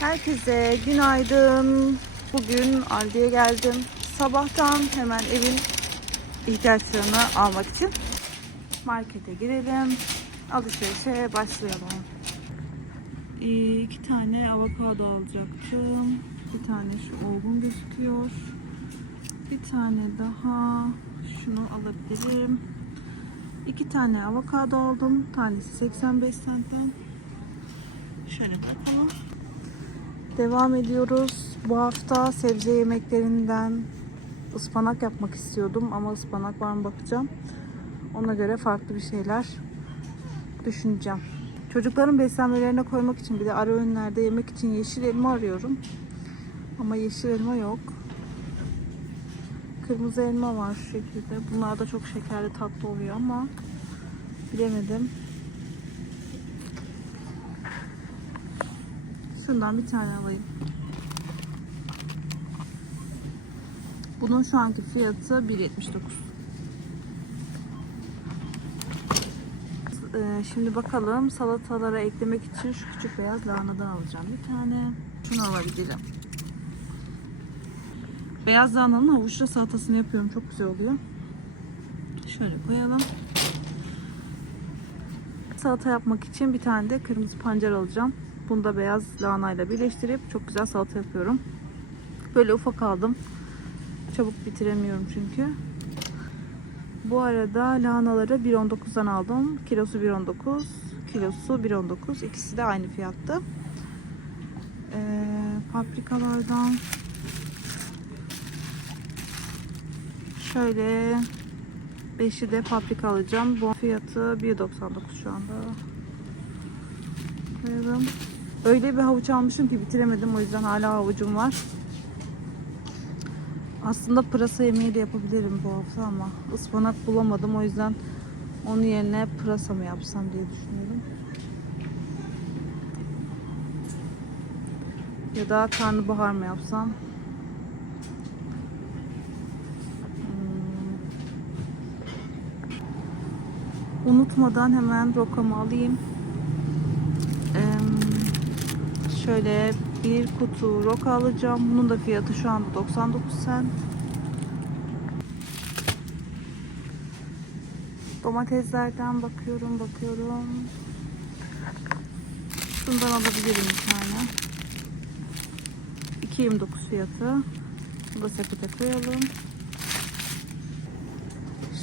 Herkese günaydın. Bugün Aldi'ye geldim. Sabahtan hemen evin ihtiyaçlarını almak için markete girelim. Alışverişe başlayalım. Ee, iki tane avokado alacaktım. Bir tane şu olgun gözüküyor. Bir tane daha şunu alabilirim. İki tane avokado aldım. Tanesi 85 centten. Şöyle bakalım. Devam ediyoruz. Bu hafta sebze yemeklerinden ıspanak yapmak istiyordum ama ıspanak var mı bakacağım. Ona göre farklı bir şeyler düşüneceğim. Çocukların beslenmelerine koymak için bir de ara öğünlerde yemek için yeşil elma arıyorum. Ama yeşil elma yok. Kırmızı elma var şu şekilde. Bunlar da çok şekerli tatlı oluyor ama bilemedim. Şundan bir tane alayım. Bunun şu anki fiyatı 1.79. Ee, Şimdi bakalım salatalara eklemek için şu küçük beyaz lahanadan alacağım bir tane. Şunu alabilirim. Beyaz lahananın havuçla salatasını yapıyorum. Çok güzel oluyor. Şöyle koyalım. Salata yapmak için bir tane de kırmızı pancar alacağım. Bunu da beyaz lahanayla birleştirip çok güzel salata yapıyorum. Böyle ufak aldım. Çabuk bitiremiyorum çünkü. Bu arada lahanaları 1.19'dan aldım. Kilosu 1.19, kilosu 1.19. İkisi de aynı fiyattı. Ee, paprikalardan şöyle 5'i de paprika alacağım. Bu fiyatı 1.99 şu anda. Koyalım. Öyle bir havuç almışım ki bitiremedim. O yüzden hala havucum var. Aslında pırasa yemeği de yapabilirim bu hafta ama ıspanak bulamadım. O yüzden onun yerine pırasa mı yapsam diye düşünüyorum. Ya da karnabahar mı yapsam? Hmm. Unutmadan hemen rokamı alayım. Şöyle bir kutu roka alacağım. Bunun da fiyatı şu anda 99 cent. Domateslerden bakıyorum, bakıyorum. Şundan alabilirim bir tane. 2.29 fiyatı. Bunu da sepete koyalım.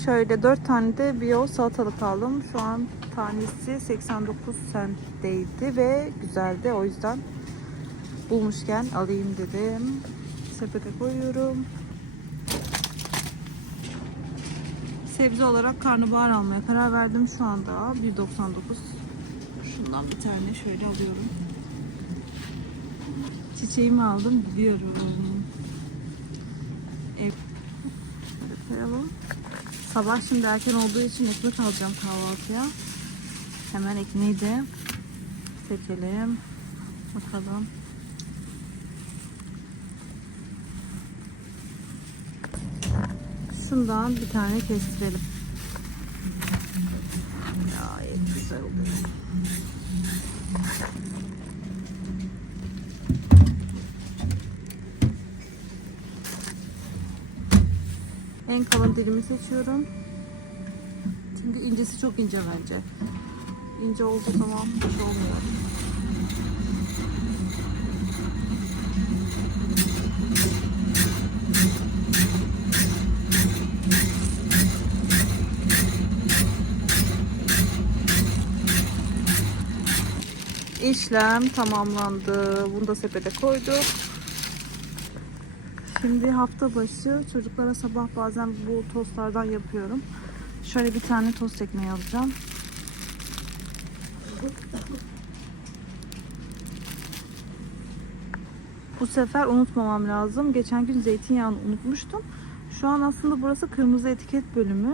Şöyle 4 tane de bio salatalık aldım. Şu an tanesi 89 centteydi ve güzeldi. O yüzden bulmuşken alayım dedim. Sepete koyuyorum. Sebze olarak karnabahar almaya karar verdim şu anda. 1.99. Şundan bir tane şöyle alıyorum. Çiçeğimi aldım gidiyorum. Ev... Koyalım. Sabah şimdi erken olduğu için ekmek alacağım kahvaltıya. Hemen ekmeği de seçelim. Bakalım. Şundan bir tane kestirelim. Gayet güzel oluyor. En kalın dilimi seçiyorum. Çünkü incesi çok ince bence. İnce olduğu zaman hoş olmuyor. İşlem tamamlandı. Bunu da sepete koyduk. Şimdi hafta başı çocuklara sabah bazen bu tostlardan yapıyorum. Şöyle bir tane tost ekmeği alacağım. Bu sefer unutmamam lazım. Geçen gün zeytinyağını unutmuştum. Şu an aslında burası kırmızı etiket bölümü.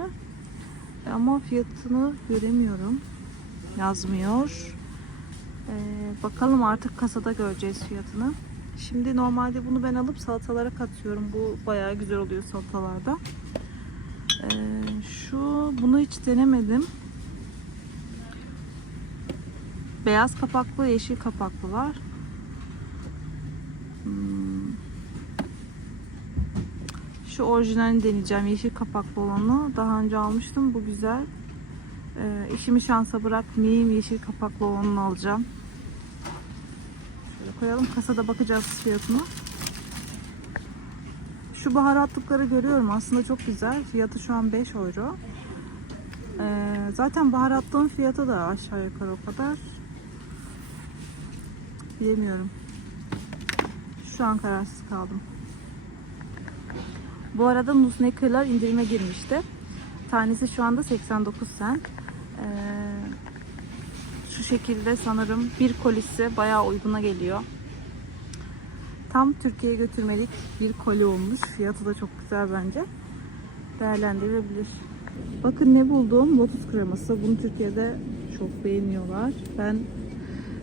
Ama fiyatını göremiyorum. Yazmıyor. Ee, bakalım artık kasada göreceğiz fiyatını. Şimdi normalde bunu ben alıp salatalara katıyorum. Bu bayağı güzel oluyor salatalarda. Ee, şu bunu hiç denemedim. Beyaz kapaklı, yeşil kapaklı var. Hmm. Şu orijinalini deneyeceğim. Yeşil kapaklı olanı. Daha önce almıştım. Bu güzel. Ee, işimi şansa bırakmayayım. Yeşil kapaklı olanını alacağım. Şöyle koyalım. Kasada bakacağız fiyatına. Şu baharatlıkları görüyorum. Aslında çok güzel. Fiyatı şu an 5 euro. Ee, zaten baharatlığın fiyatı da aşağı yukarı o kadar. Bilemiyorum. Şu an kararsız kaldım. Bu arada Nusnecker'lar indirime girmişti. Tanesi şu anda 89 cent. Ee, şu şekilde sanırım bir kolisi bayağı uyguna geliyor. Tam Türkiye'ye götürmelik bir koli olmuş. Fiyatı da çok güzel bence. Değerlendirilebilir. Bakın ne buldum. Lotus kreması. Bunu Türkiye'de çok beğeniyorlar. Ben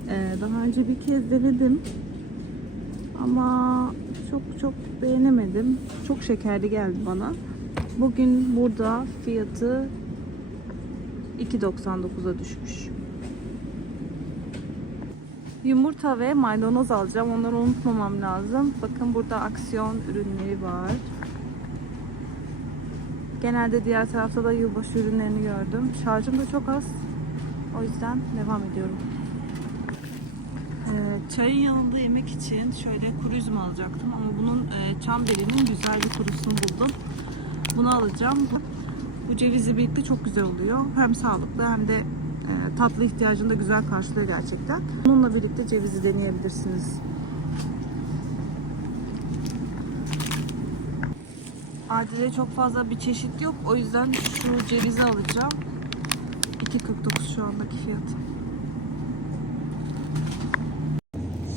e, daha önce bir kez denedim. Ama çok çok beğenemedim. Çok şekerli geldi bana. Bugün burada fiyatı 2.99'a düşmüş. Yumurta ve maydanoz alacağım. Onları unutmamam lazım. Bakın burada aksiyon ürünleri var. Genelde diğer tarafta da yılbaşı ürünlerini gördüm. Şarjım da çok az. O yüzden devam ediyorum. Ee, çayın yanında yemek için şöyle kuru üzüm alacaktım ama bunun e, çamberinin güzel bir kurusunu buldum. Bunu alacağım. Bu, cevizle birlikte çok güzel oluyor. Hem sağlıklı hem de e, tatlı ihtiyacını da güzel karşılıyor gerçekten. Bununla birlikte cevizi deneyebilirsiniz. Adile çok fazla bir çeşit yok. O yüzden şu cevizi alacağım. 2.49 şu andaki fiyatı.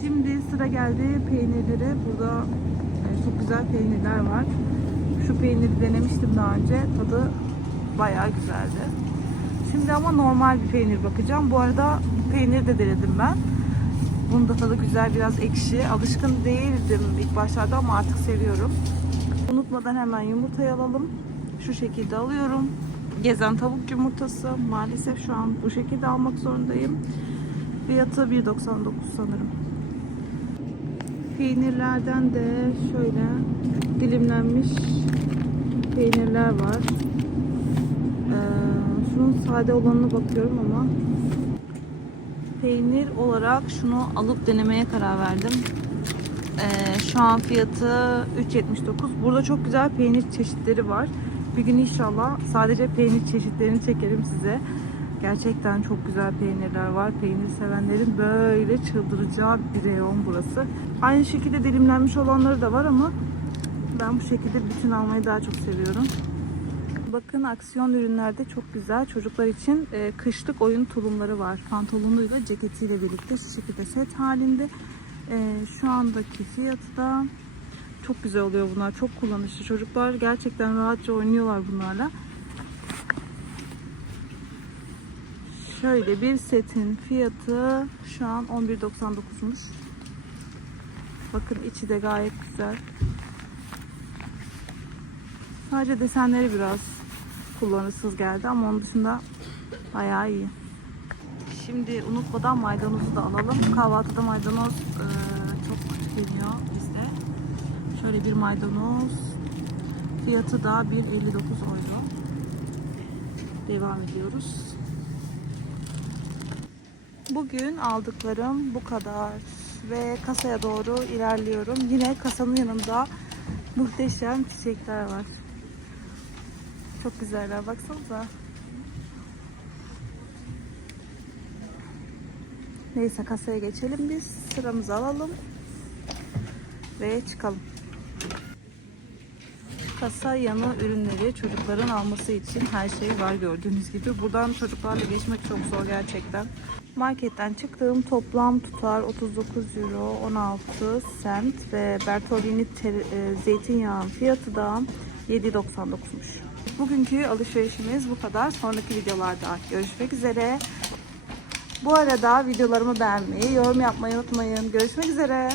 Şimdi sıra geldi peynirlere. Burada e, çok güzel peynirler var. Şu peyniri denemiştim daha önce. Tadı bayağı güzeldi. Şimdi ama normal bir peynir bakacağım. Bu arada bu peyniri de denedim ben. Bunun da tadı güzel, biraz ekşi. Alışkın değildim ilk başlarda ama artık seviyorum. Unutmadan hemen yumurtayı alalım. Şu şekilde alıyorum. Gezen tavuk yumurtası. Maalesef şu an bu şekilde almak zorundayım. Fiyatı 1.99 sanırım. Peynirlerden de şöyle dilimlenmiş peynirler var. Sade olanına bakıyorum ama peynir olarak şunu alıp denemeye karar verdim. Ee, şu an fiyatı 3.79. Burada çok güzel peynir çeşitleri var. Bir gün inşallah sadece peynir çeşitlerini çekerim size. Gerçekten çok güzel peynirler var. Peynir sevenlerin böyle çıldıracağı bir reyon burası. Aynı şekilde dilimlenmiş olanları da var ama ben bu şekilde bütün almayı daha çok seviyorum. Bakın aksiyon ürünlerde çok güzel çocuklar için e, kışlık oyun tulumları var. Pantolonuyla ceketiyle birlikte şu şekilde set halinde. E, şu andaki fiyatı da çok güzel oluyor bunlar. Çok kullanışlı. Çocuklar gerçekten rahatça oynuyorlar bunlarla. Şöyle bir setin fiyatı şu an 11.99'muş. Bakın içi de gayet güzel. Sadece desenleri biraz kullanışsız geldi ama onun dışında bayağı iyi. Şimdi unutmadan maydanozu da alalım. Kahvaltıda maydanoz e, çok tükeniyor bizde. Şöyle bir maydanoz. Fiyatı da 1.59 euro. Devam ediyoruz. Bugün aldıklarım bu kadar. Ve kasaya doğru ilerliyorum. Yine kasanın yanında muhteşem çiçekler var. Çok güzeller baksanıza. Neyse kasaya geçelim biz. Sıramızı alalım. Ve çıkalım. Kasa yanı ürünleri çocukların alması için her şey var gördüğünüz gibi. Buradan çocuklarla geçmek çok zor gerçekten. Marketten çıktığım toplam tutar 39 euro 16 cent ve Bertolini e, zeytinyağın fiyatı da 7.99'muş. Bugünkü alışverişimiz bu kadar. Sonraki videolarda görüşmek üzere. Bu arada videolarımı beğenmeyi, yorum yapmayı unutmayın. Görüşmek üzere.